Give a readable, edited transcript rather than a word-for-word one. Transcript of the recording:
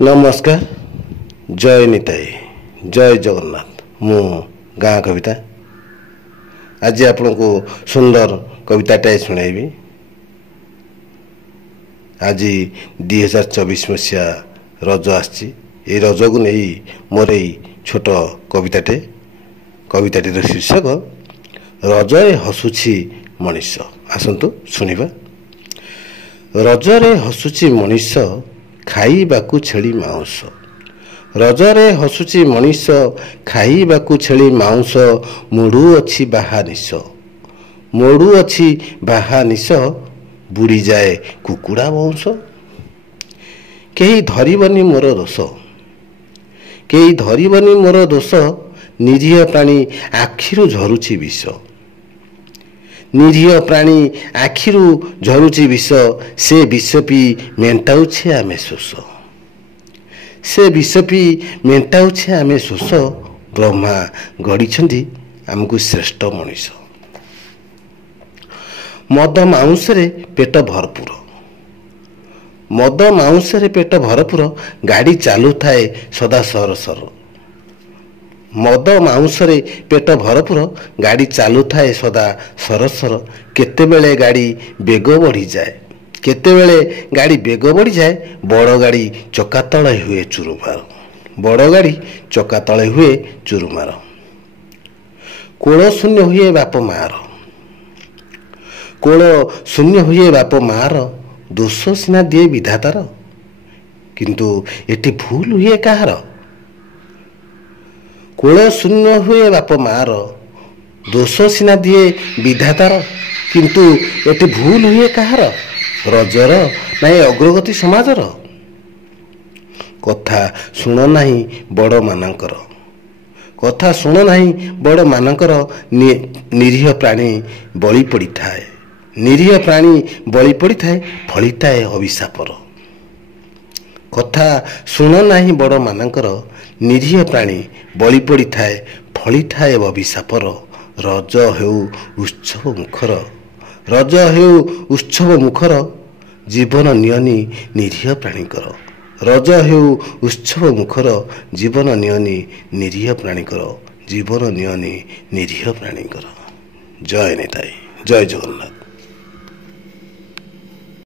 नमस्कार जय निताई जय जगन्नाथ मु गाँ कविता आज आपण को सुंदर कविताटाए शुणाइबी। आज 2024 मसीहा रज आसी रज को नहीं मोर छोट कविताटीर शीर्षक रजरे हसुची मनीष। आसतु शुणा। रजरे हसुची मनीष खाइबाकू छेली माउंस। रजरे हसुची मनीष खाइबाकू छेली माउंस मोड़ू अच्छी बाहा निश। मोड़ू अच्छी बाहा निश बुड़ी जाए कुकुड़ा वंश। केही धरिबनी मोर दोष। केही धरिबनी मोर दोष। निरीह प्राणी आखिरु झरुची विष। निरीह प्राणी आखिरु झरुची विष। से विष पी मेंटाउछे आमे शोष। से विष पी मेंटाउछे आमे शोष। ब्रह्मा गढ़ी आमको श्रेष्ठ मनीष। मद माउंसरे पेट भरपूर। मद माउंसरे पेट भरपूर। गाड़ी चालू थाए सदा सर सर। मद माउंसरे पेट भरपूर। गाड़ी चालू थाए सदा सरसर। केतेबेले गाड़ी बेग बढ़ी जाए। केतेबेले गाड़ी बेग बढ़ी जाए। बड़ गाड़ी चक्का तले हुए चुरुमार। बड़ गाड़ी चक्का तले हुए चुरुमार। कोल शून्य हुए बाप मार। कोल शून्य हुए बाप मार। दोष सीना दिए विधातार किंतु एटी भूल हुए कहार। कोल शून्य हुए बाप मार। दोष सीना दिए विधातार किंतु एटी भूल हुए कहार। रजर नाई अग्रगति समाजर। कथा शुण नाही बड़ मानकर। कथा शुण नाही बड़ मानकर। निरीह प्राणी बलि पड़ी थाए। निरीह प्राणी बलि पड़ी थाए फली थाए अभिशापर। कथा शुण नाही बड़ मानकर। निरीह प्राणी बलि पड़ी थाए फली थाए अभिशापर। रज हेउ उत्सव मुखर। रज हेउ उत्सव मुखर। जीवन नियनी निरीह प्राणीकर। रज हेउ उत्सव मुखर। जीवन नियनी निरीह प्राणीकर। जीवन नियनी निरीह प्राणीकर। जय निताई जय जगन्नाथ।